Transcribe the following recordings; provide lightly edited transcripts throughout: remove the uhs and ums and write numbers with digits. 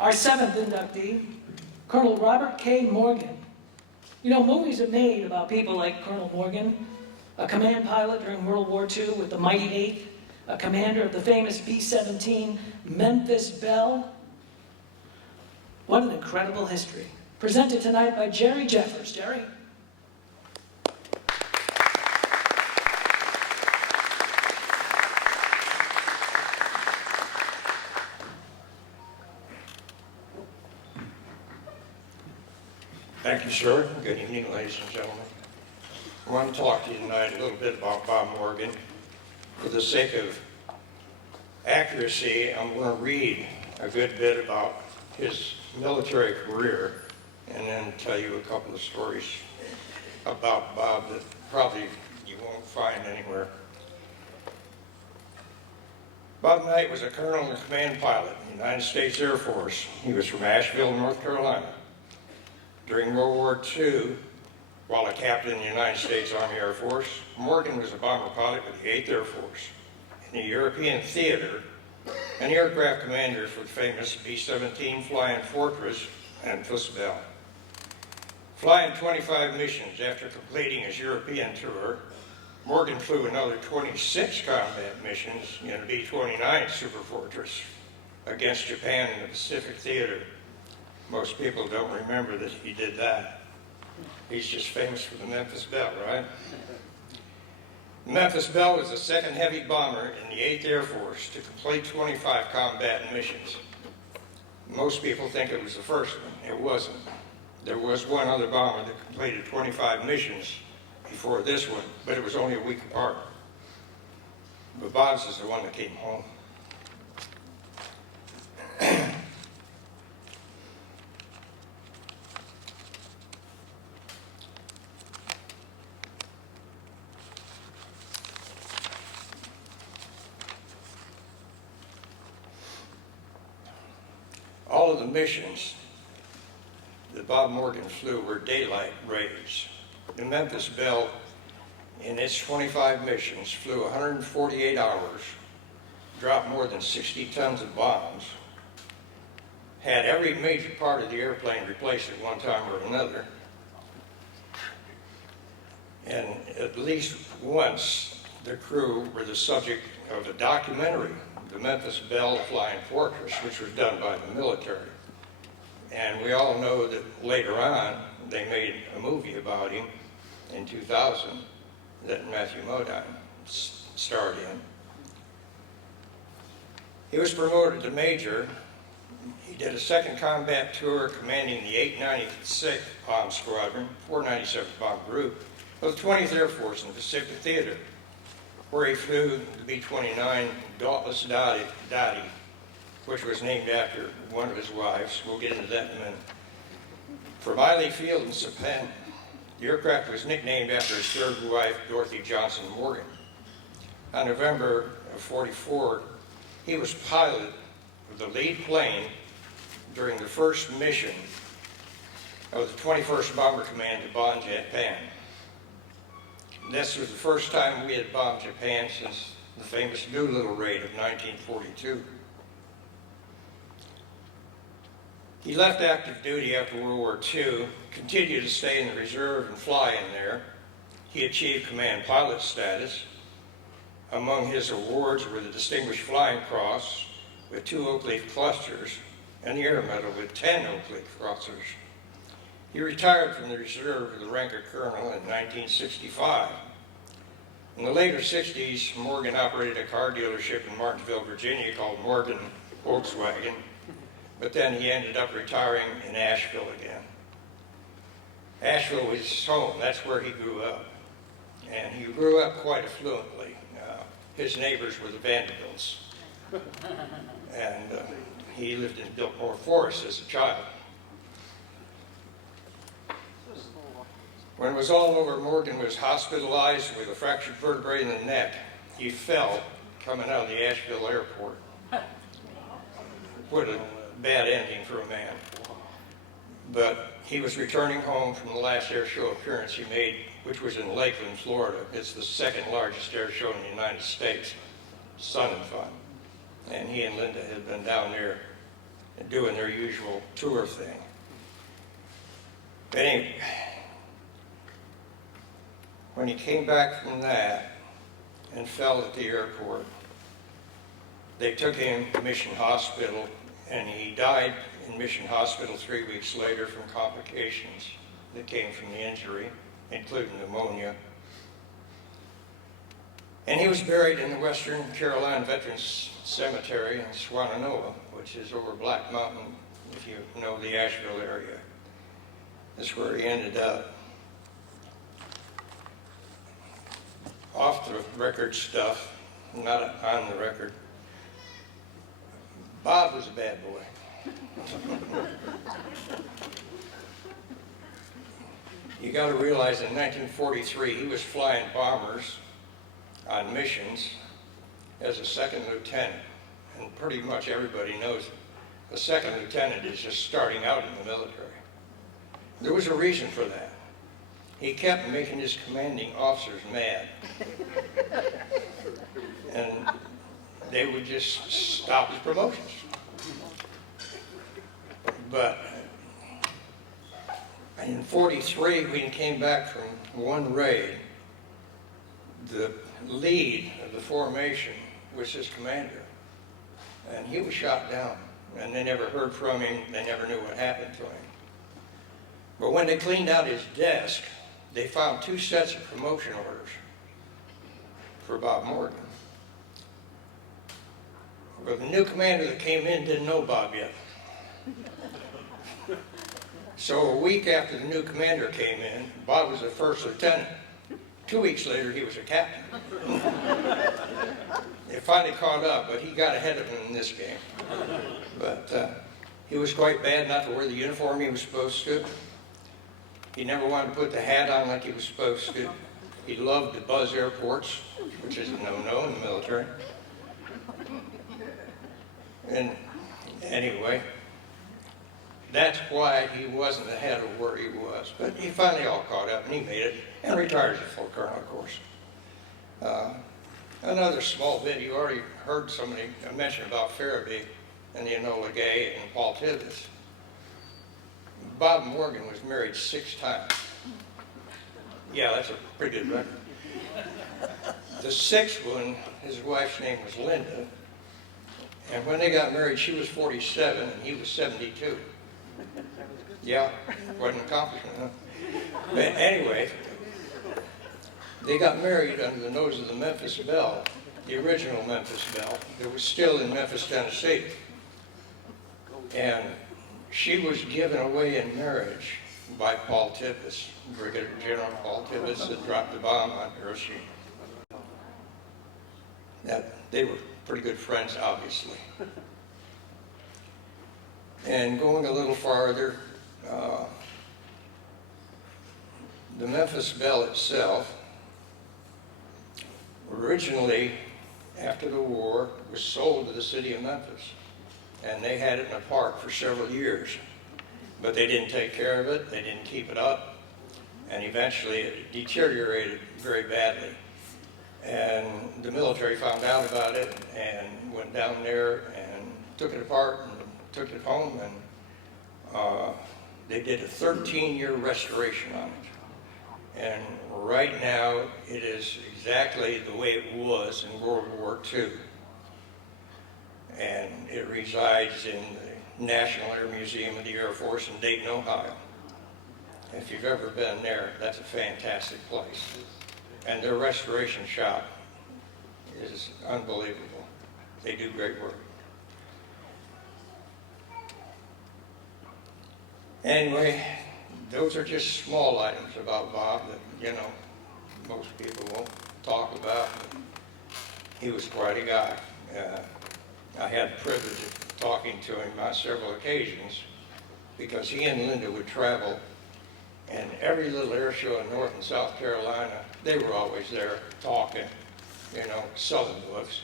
Our seventh inductee, Colonel Robert K. Morgan. You know, movies are made about people like Colonel Morgan, a command pilot during World War II with the Mighty Eight, a commander of the famous B-29 Memphis Belle. What an incredible history. Presented tonight by Jerry Jeffers. Jerry? Thank you, sir. Good evening, ladies and gentlemen. I want to talk to you tonight a little bit about Bob Morgan. For the sake of accuracy, I'm going to read a good bit about his military career and then tell you a couple of stories about Bob that probably you won't find anywhere. Bob Knight was a colonel and command pilot in the United States Air Force. He was from Asheville, North Carolina. During World War II, while a captain in the United States Army Air Force, Morgan was a bomber pilot with the 8th Air Force in the European theater and aircraft commander for the famous B-29 Flying Fortress, Memphis, Belle. Flying 25 missions after completing his European tour, Morgan flew another 26 combat missions in a B-29 Superfortress against Japan in the Pacific Theater. Most people don't remember that he did that. He's just famous for the Memphis Belle, right? The Memphis Belle was the second heavy bomber in the 8th Air Force to complete 25 combat missions. Most people think it was the first one. It wasn't. There was one other bomber that completed 25 missions before this one, but it was only a week apart. But Bob's is the one that came home. All of the missions that Bob Morgan flew were daylight raids. The Memphis Belle, in its 25 missions, flew 148 hours, dropped more than 60 tons of bombs, had every major part of the airplane replaced at one time or another, and at least once the crew were the subject of a documentary, The Memphis Belle Flying Fortress, which was done by the military. And we all know that later on, they made a movie about him in 2000 that Matthew Modine starred in. He was promoted to major. He did a second combat tour commanding the 896th Bomb Squadron, 497th Bomb Group, of the 20th Air Force in the Pacific Theater, where he flew the B-29 Dauntless Dottie, which was named after one of his wives. We'll get into that in a minute. From Eiley Field in Japan, the aircraft was nicknamed after his third wife, Dorothy Johnson Morgan. On November of '44, he was pilot of the lead plane during the first mission of the 21st Bomber Command to bomb Japan. This was the first time we had bombed Japan since the famous Doolittle raid of 1942. He left active duty after World War II, continued to stay in the reserve and fly in there. He achieved command pilot status. Among his awards were the Distinguished Flying Cross with 2 oak leaf clusters and the Air Medal with 10 oak leaf clusters. He retired from the reserve with the rank of colonel in 1965. In the later 60s, Morgan operated a car dealership in Martinsville, Virginia called Morgan Volkswagen, but then he ended up retiring in Asheville again. Asheville was his home. That's where he grew up. And he grew up quite affluently. His neighbors were the Vanderbilts. And he lived in Biltmore Forest as a child. When it was all over, Morgan was hospitalized with a fractured vertebrae in the neck. He fell coming out of the Asheville airport. What a bad ending for a man. But he was returning home from the last air show appearance he made, which was in Lakeland, Florida. It's the second largest air show in the United States, Sun and Fun. And he and Linda had been down there and doing their usual tour thing. But anyway, when he came back from that and fell at the airport, they took him to Mission Hospital, and he died in Mission Hospital 3 weeks later from complications that came from the injury, including pneumonia. And he was buried in the Western Carolina Veterans Cemetery in Swannanoa, which is over Black Mountain, if you know the Asheville area. That's where he ended up. Off the record stuff, not on the record, Bob was a bad boy. You got to realize in 1943 he was flying bombers on missions as a second lieutenant, and pretty much everybody knows the second lieutenant is just starting out in the military. There was a reason for that. He kept making his commanding officers mad. And they would just stop his promotions. But in 43, when he came back from one raid, the lead of the formation was his commander. And he was shot down. And they never heard from him. They never knew what happened to him. But when they cleaned out his desk, they found 2 sets of promotion orders for Bob Morgan. But the new commander that came in didn't know Bob yet. So a week after the new commander came in, Bob was a first lieutenant. 2 weeks later, he was a captain. They finally caught up, but he got ahead of him in this game. But he was quite bad not to wear the uniform he was supposed to. He never wanted to put the hat on like he was supposed to. He loved to buzz airports, which is a no-no in the military. And anyway, that's why he wasn't ahead of where he was. But he finally all caught up, and he made it, and retired as a full colonel, of course. Another small bit, you already heard somebody mention about Farabee and the Enola Gay and Paul Tibbets. Bob Morgan was married 6 times. Yeah, that's a pretty good record. The 6th one, his wife's name was Linda, and when they got married, she was 47 and he was 72. Yeah, what an accomplishment, huh? But anyway, they got married under the nose of the Memphis Belle, the original Memphis Belle. It was still in Memphis, Tennessee. And she was given away in marriage by Paul Tibbets, Brigadier General Paul Tibbets, that dropped the bomb on Hiroshima. Now, they were pretty good friends, obviously. And going a little farther, the Memphis Belle itself, originally, after the war, was sold to the city of Memphis. And they had it in a park for several years. But they didn't take care of it, they didn't keep it up, and eventually it deteriorated very badly. And the military found out about it and went down there and took it apart and took it home, and they did a 13-year restoration on it. And right now it is exactly the way it was in World War II. And it resides in the National Air Museum of the Air Force in Dayton, Ohio. If you've ever been there, that's a fantastic place. And their restoration shop is unbelievable. They do great work. Anyway, those are just small items about Bob that, you know, most people won't talk about. But he was quite a guy. I had the privilege of talking to him on several occasions because he and Linda would travel, and every little air show in North and South Carolina, they were always there talking, you know, selling books.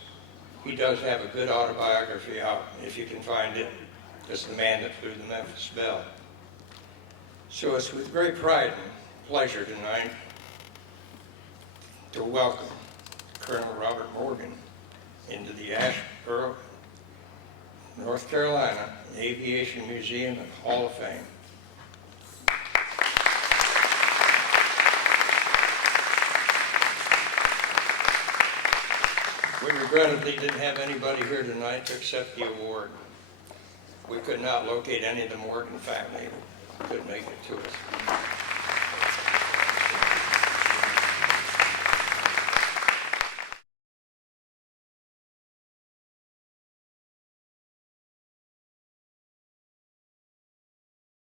He does have a good autobiography out, if you can find it. It's The Man That Flew the Memphis Belle. So it's with great pride and pleasure tonight to welcome Colonel Robert Morgan into the Asheboro North Carolina Aviation Museum and Hall of Fame. We regrettably didn't have anybody here tonight to accept the award. We could not locate any of the Morgan family who could make it to us.